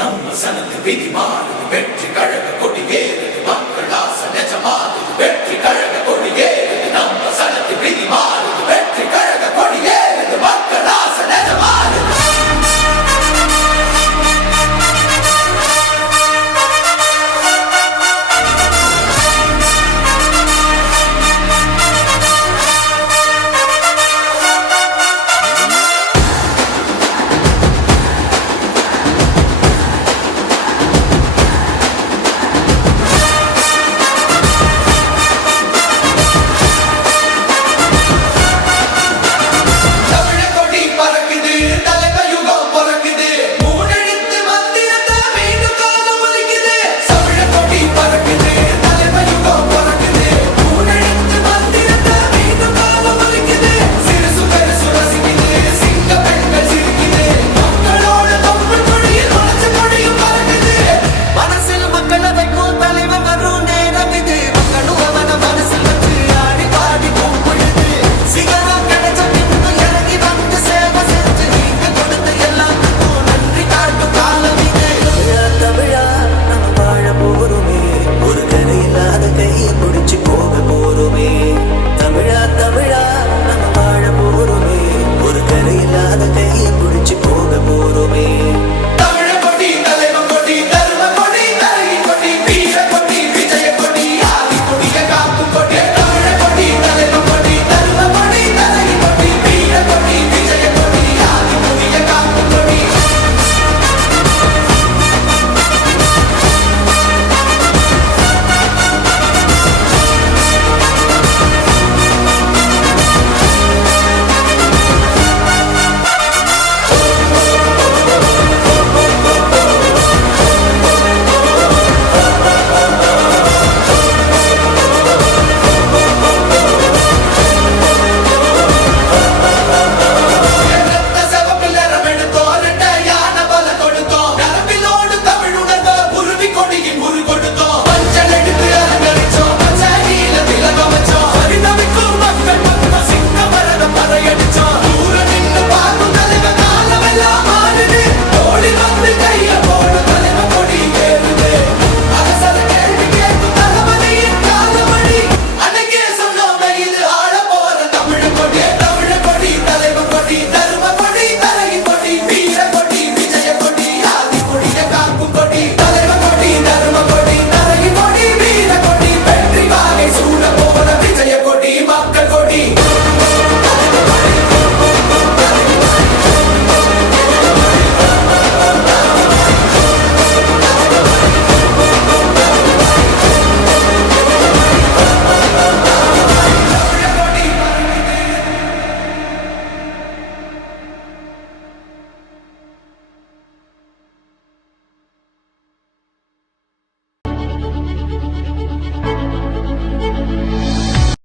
நம்ம சனது விதி மாறுது வெற்றி கழக கொடி ஏறுது மக்கள் ஆசை நெஜமாது வெற்றி கழக